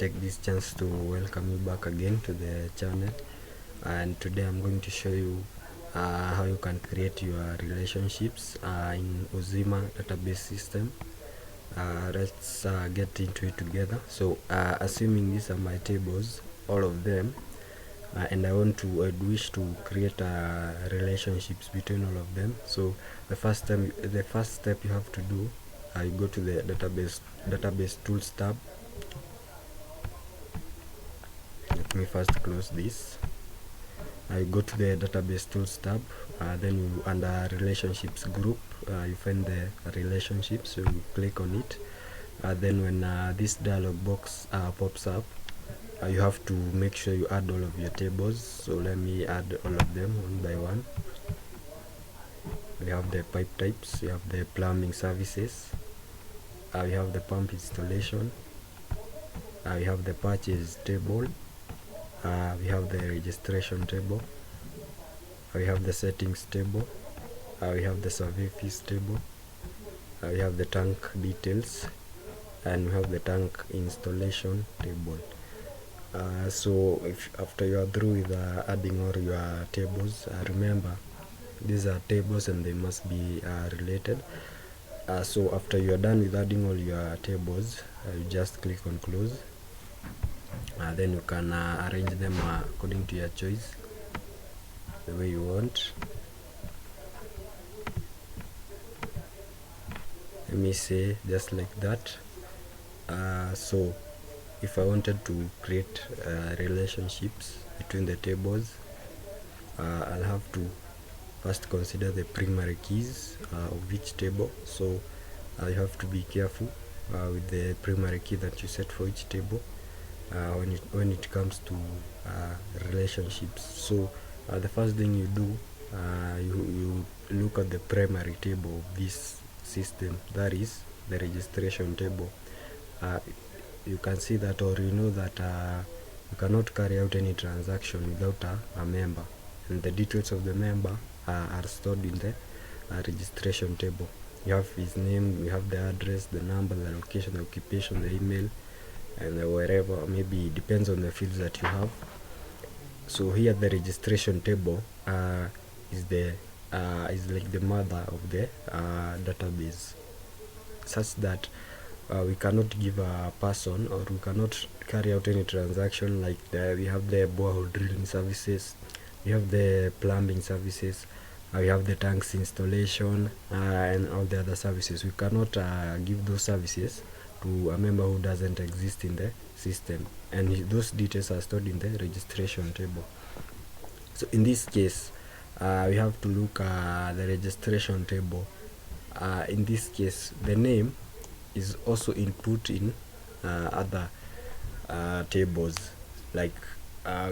take this chance to welcome you back again to the channel, and today I'm going to show you how you can create your relationships in Uzima database system. Let's get into it together. So assuming these are my tables, all of them, and I wish to create relationships between all of them. So the first step you have to do, you go to the database tools tab. Let me first close this. I go to the database tools tab, then you under relationships group, you find the relationships, so you click on it. Then when this dialog box pops up, you have to make sure you add all of your tables. So let me add all of them one by one. We have the pipe types, we have the plumbing services, we have the pump installation, we have the purchase table, we have the registration table, we have the settings table, we have the survey fees table, we have the tank details, and we have the tank installation table. So if after you are through with adding all your tables, remember these are tables and they must be related. So after you are done with adding all your tables, you just click on close. Then you can arrange them according to your choice, the way you want. Let me say just like that. So if I wanted to create relationships between the tables, I'll have to first consider the primary keys of each table. So you have to be careful with the primary key that you set for each table when it comes to relationships. So the first thing you do, you look at the primary table of this system, that is the registration table. You can see that, or you know that you cannot carry out any transaction without a member, and the details of the member are stored in the registration table. You have his name, you have the address, the number, the location, the occupation, the email, and wherever, maybe it depends on the fields that you have. So here the registration table is like the mother of the database, such that we cannot give a person, or we cannot carry out any transaction. Like we have the borehole drilling services, we have the plumbing services, we have the tanks installation, and all the other services. We cannot give those services to a member who doesn't exist in the system, and those details are stored in the registration table. So in this case, we have to look at the registration table. In this case, the name is also input in other tables. Like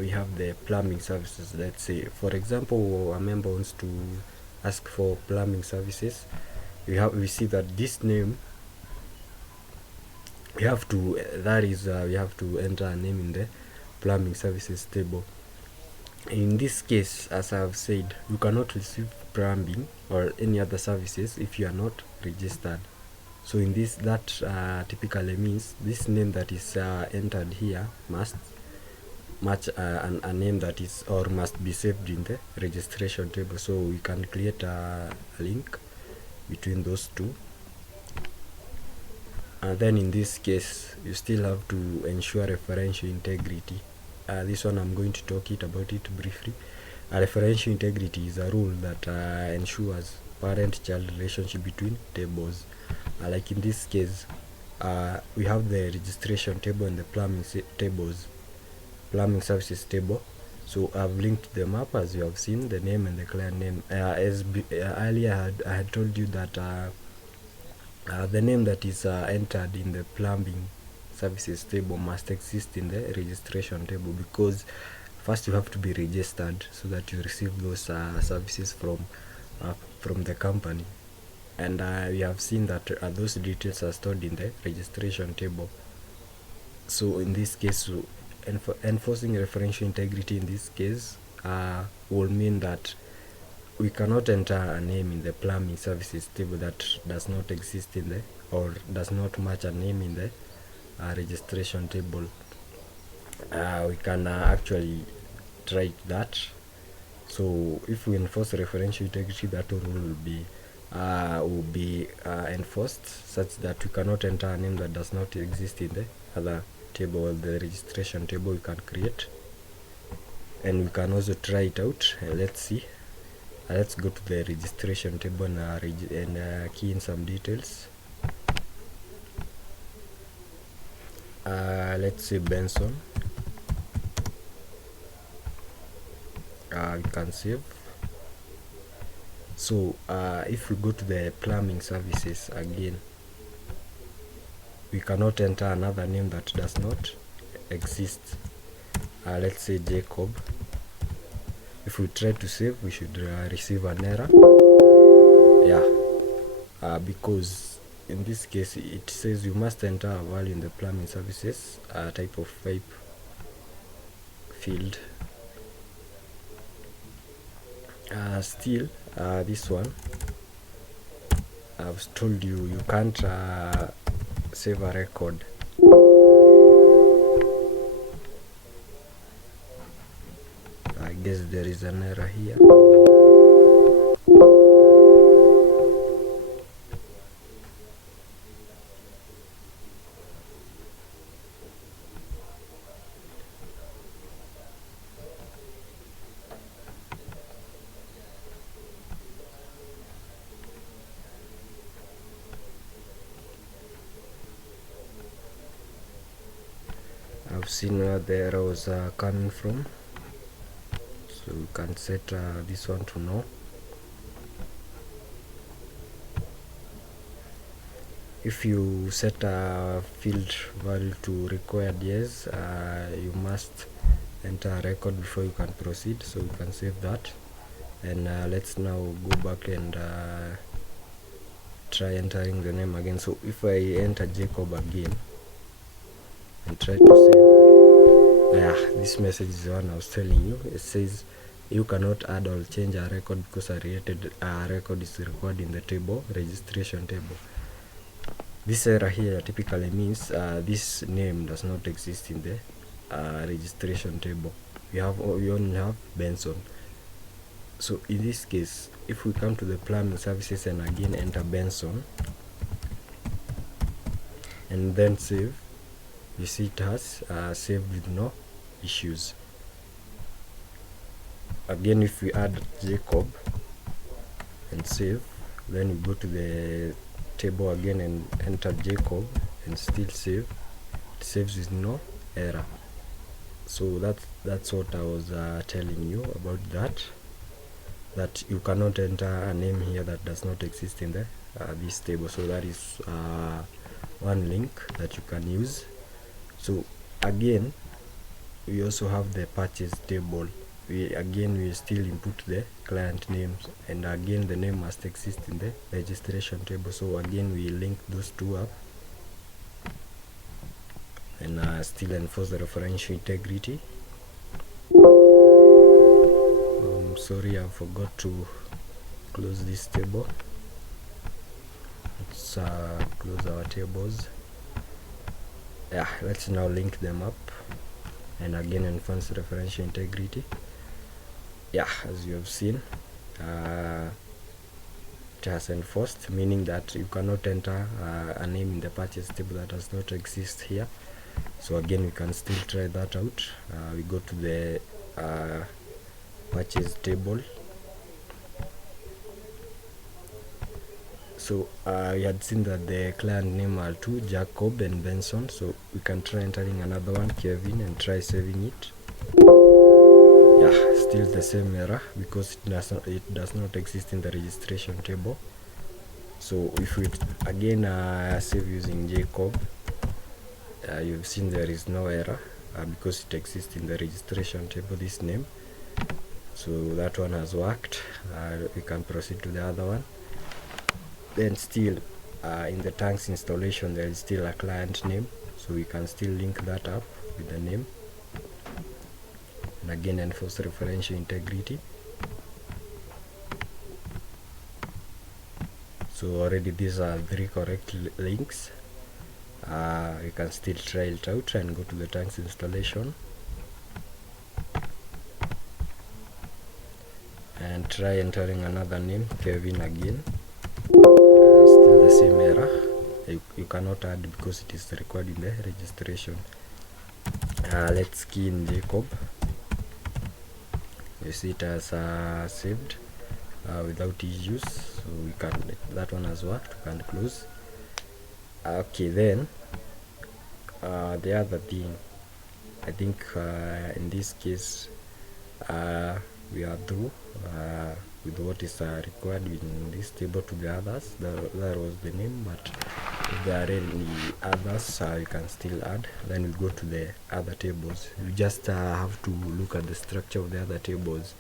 we have the plumbing services. Let's say, for example, a member wants to ask for plumbing services. We see that this name, we have to enter a name in the plumbing services table. In this case, as I have said, you cannot receive plumbing or any other services if you are not registered. So in this, that typically means this name that is entered here must match a name that is, or must be saved in the registration table. So we can create a link between those two. And then in this case, you still have to ensure referential integrity. This one I'm going to talk about it briefly. Referential integrity is a rule that ensures parent-child relationship between tables. Like in this case, we have the registration table and the plumbing services table. So I've linked them up, as you have seen, the name and the client name. Earlier I had told you that the name that is entered in the plumbing services table must exist in the registration table, because first you have to be registered so that you receive those services from the company. And we have seen that those details are stored in the registration table. So in this case, enforcing referential integrity in this case will mean that we cannot enter a name in the plumbing services table that does not exist in the, or does not match a name in the registration table. we can actually try that. So if we enforce referential integrity, that rule will be enforced such that we cannot enter a name that does not exist in the other table or the registration table we can create. And we can also try it out. Let's see. Let's go to the registration table and key in some details. Let's say Benson. We can save. So if we go to the plumbing services again, we cannot enter another name that does not exist. Let's say Jacob. If we try to save, we should receive an error. Yeah, because in this case it says you must enter a value in the plumbing services type of pipe field. Still, this one I've told you can't save a record. I guess there is an error here. I've seen where the error was coming from, so we can set this one to no. If you set a field value to required yes, you must enter a record before you can proceed, so we can save that. And let's now go back and try entering the name again. So if I enter Jacob again and try to save, this message is the one I was telling you. It says you cannot add or change a record because a related record is required in the table, registration table. This error here typically means this name does not exist in the registration table. We only have Benson. So in this case, if we come to the plumbing services and again enter Benson and then save, you see it has saved with no issues. Again, if we add Jacob and save, then we go to the table again and enter Jacob and still save, it saves with no error. So that's what I was telling you about that you cannot enter a name here that does not exist in the this table. So that is one link that you can use. So again, we also have the purchase table. We still input the client names, and again the name must exist in the registration table. So again we link those two up and still enforce the referential integrity. Sorry, I forgot to close this table. Let's close our tables. Let's now link them up and again enforce referential integrity. As you have seen, it has enforced, meaning that you cannot enter a name in the purchase table that does not exist here. So again, we can still try that out. We go to the purchase table. So we had seen that the client name are two, Jacob and Benson. So we can try entering another one, Kevin, and try saving it. Still the same error because it does not exist in the registration table. So if we again save using Jacob, you've seen there is no error because it exists in the registration table, this name. So that one has worked. We can proceed to the other one. Then still in the tanks installation there is still a client name, so we can still link that up with the name and again enforce referential integrity. So already these are 3 correct links. You can still try it out and go to the tanks installation and try entering another name, Kevin again. Still the same error. You cannot add because it is required in the registration. Let's key in Jacob. You see it as saved without issues, so we can, that one has worked, we can close. Okay, then the other thing, I think in this case we are through with what is required in this table to the others. That was the name, but if there are any others you can still add. Then we go to the other tables. You just have to look at the structure of the other tables.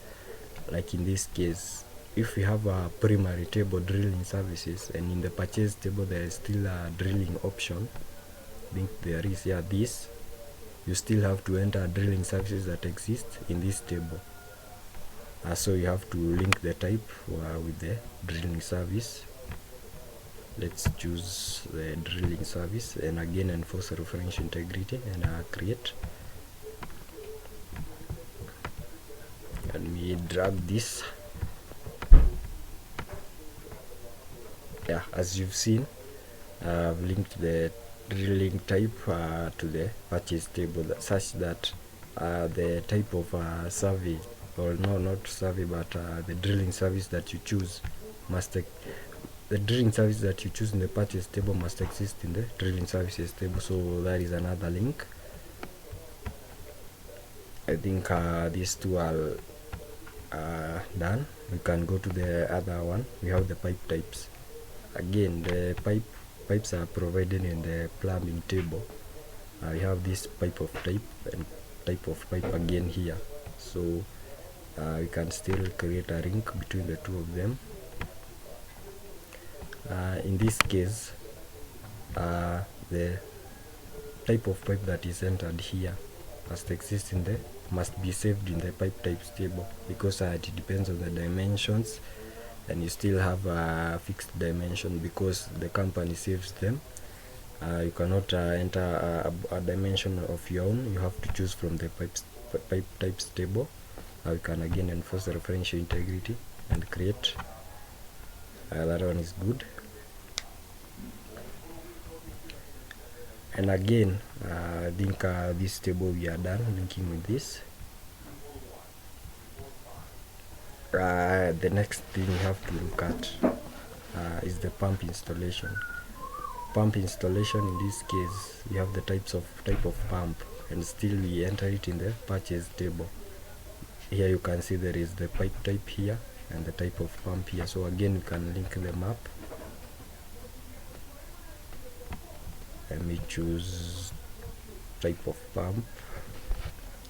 Like in this case, if we have a primary table, drilling services, and in the purchase table there is still a drilling option, I think there is here this, you still have to enter drilling services that exist in this table. So you have to link the type with the drilling service. Let's choose the drilling service, and again enforce referential integrity and create. And we drag this. Yeah, as you've seen, I've linked the drilling type to the purchase table, such that the type of survey, or no, not survey, but the drilling service that you choose must the drilling service that you choose in the purchase table must exist in the drilling services table. So that is another link. I think these two are done. We can go to the other one. We have the pipe types. Again, the pipes are provided in the plumbing table. We have this pipe of type and type of pipe again here. So we can still create a link between the two of them. In this case, the type of pipe that is entered here must be saved in the pipe types table, because it depends on the dimensions, and you still have a fixed dimension because the company saves them. You cannot enter a dimension of your own. You have to choose from the pipe types table. We can again enforce the referential integrity and create. That one is good. And again, I think this table we are done linking with this. The next thing we have to look at is the pump installation. Pump installation, in this case, we have the type of pump, and still we enter it in the purchase table. Here you can see there is the pipe type here and the type of pump here. So again, we can link them up. Let me choose type of pump.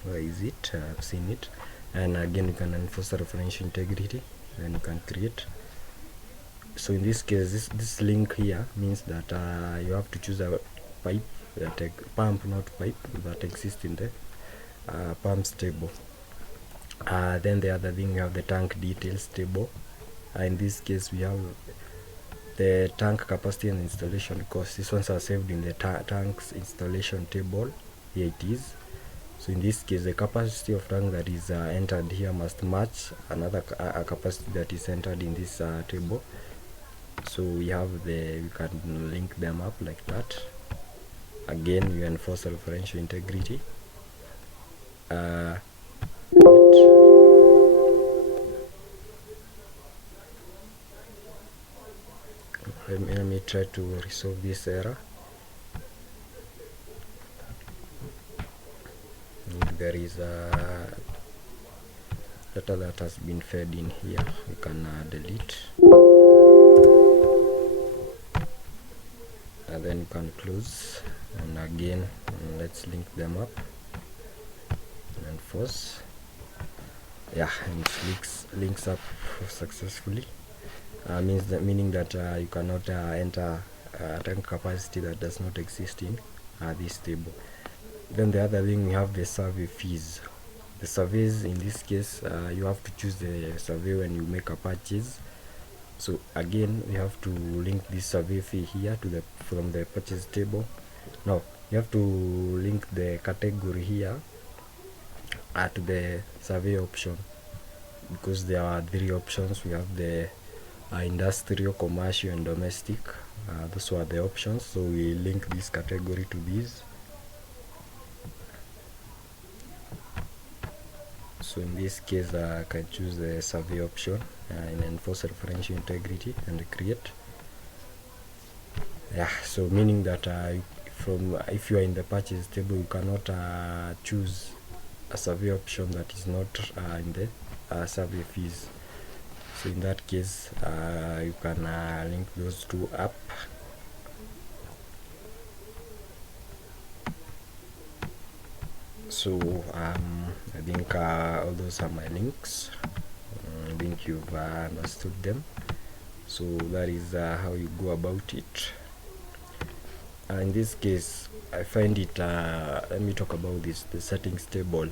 Where is it? I've seen it. And again, you can enforce the referential integrity, and you can create. So in this case, this link here means that you have to choose a pipe, pump, not pipe, that exists in the pumps table. Then the other thing, we have the tank details table. In this case, we have the tank capacity and installation cost. These ones are saved in the tanks installation table. Here it is. So in this case, the capacity of tank that is entered here must match another capacity that is entered in this table. So we can link them up like that. Again, we enforce referential integrity. Let me try to resolve this error. There is a data that has been fed in here. We can delete, and then you can close. And again, let's link them up and enforce. Yeah, and it links up successfully. Meaning that you cannot enter tank capacity that does not exist in this table. Then the other thing, we have the survey fees. The surveys, in this case, you have to choose the survey when you make a purchase. So again, we have to link this survey fee here from the purchase table. Now you have to link the category here to the survey option. because there are three options. We have the industrial, commercial, and domestic. Those were the options, so we link this category to these. So in this case, I can choose the survey option and enforce referential integrity and create. Yeah, so meaning that if you are in the purchase table, you cannot choose a survey option that is not in the survey fees. So in that case, you can link those two up. So I think all those are my links. I think you've understood them. So that is how you go about it. In this case, I find it, let me talk about the settings table.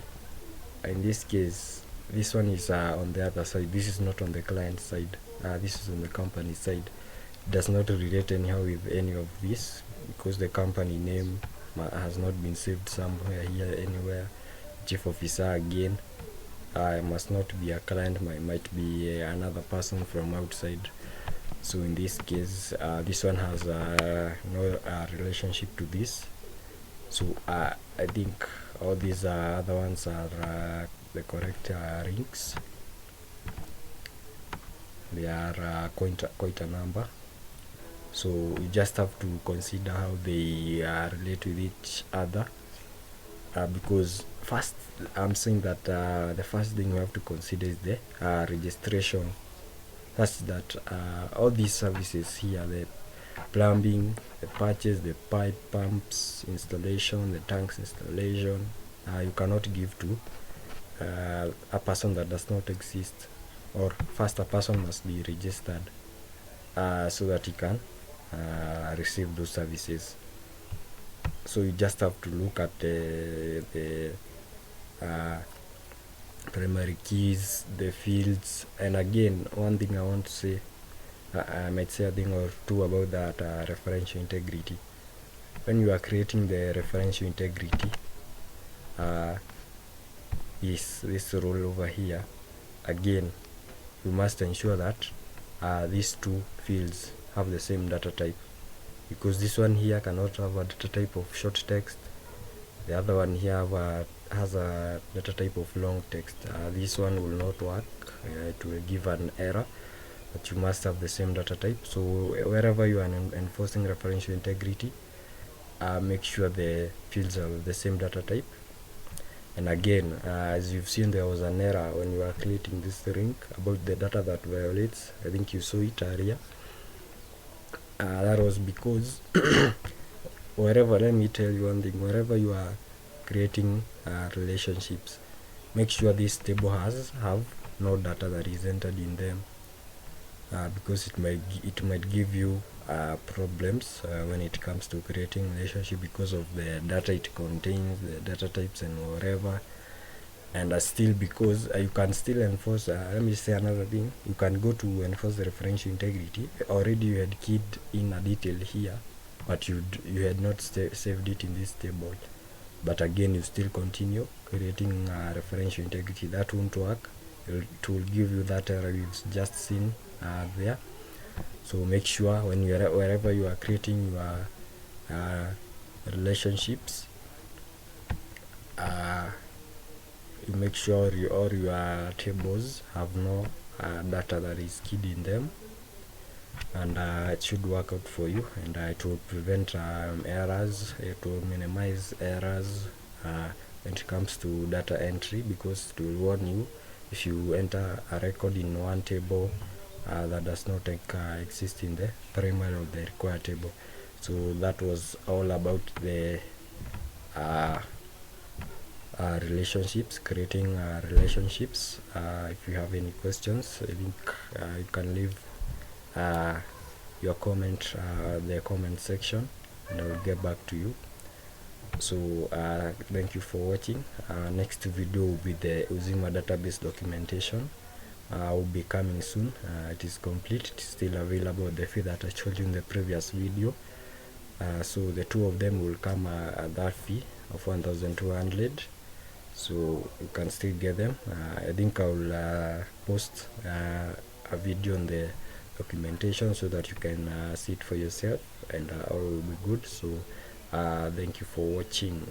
In this case, this one is on the other side. This is not on the client side. This is on the company side. It does not relate anyhow with any of this, because the company name has not been saved somewhere here anywhere. Chief officer again, must not be a client, might be another person from outside. So in this case, this one has no relationship to this. So I think all these other ones are the correct links. They are quite a number. So you just have to consider how they relate with each other. Because first, I'm saying that the first thing you have to consider is the registration. That's that all these services here, the plumbing, the purchase, the pipe pumps installation, the tanks installation, you cannot give to a person that does not exist, or first a person must be registered so that he can receive those services. So you just have to look at the primary keys, the fields. And again, one thing I want to say, I might say a thing or two about that referential integrity. When you are creating the referential integrity, this role over here, again, you must ensure that these two fields have the same data type, because this one here cannot have a data type of short text. The other one here has a data type of long text. This one will not work. It will give an error, but you must have the same data type. So wherever you are enforcing referential integrity, make sure the fields are the same data type. And again, as you've seen, there was an error when you are creating this link about the data that violates. I think you saw it earlier. That was because wherever, let me tell you one thing, wherever you are creating relationships, make sure this table have no data that is entered in them, because it might give you problems when it comes to creating relationship, because of the data it contains, the data types and whatever. And still, because you can still enforce, let me say another thing, you can go to enforce the referential integrity. Already you had keyed in a detail here, but you had not saved it in this table, but again you still continue creating referential integrity. That won't work. It will give you that error you've just seen there. So make sure when wherever you are creating your relationships, you make sure all your tables have no data that is keyed in them, and it should work out for you, and it will prevent errors. It will minimize errors when it comes to data entry, because it will warn you if you enter a record in one table that does not exist in the primary of the required table. So that was all about the relationships, creating relationships. If you have any questions, I think you can leave your comment the comment section, and I will get back to you. So thank you for watching. Next video will be the Uzima database documentation. Will be coming soon. It is complete. It is still available, the fee that I showed you in the previous video. So the two of them will come at that fee of 1,200. so you can still get them. I think I'll post a video on the documentation so that you can see it for yourself, and all will be good. So thank you for watching.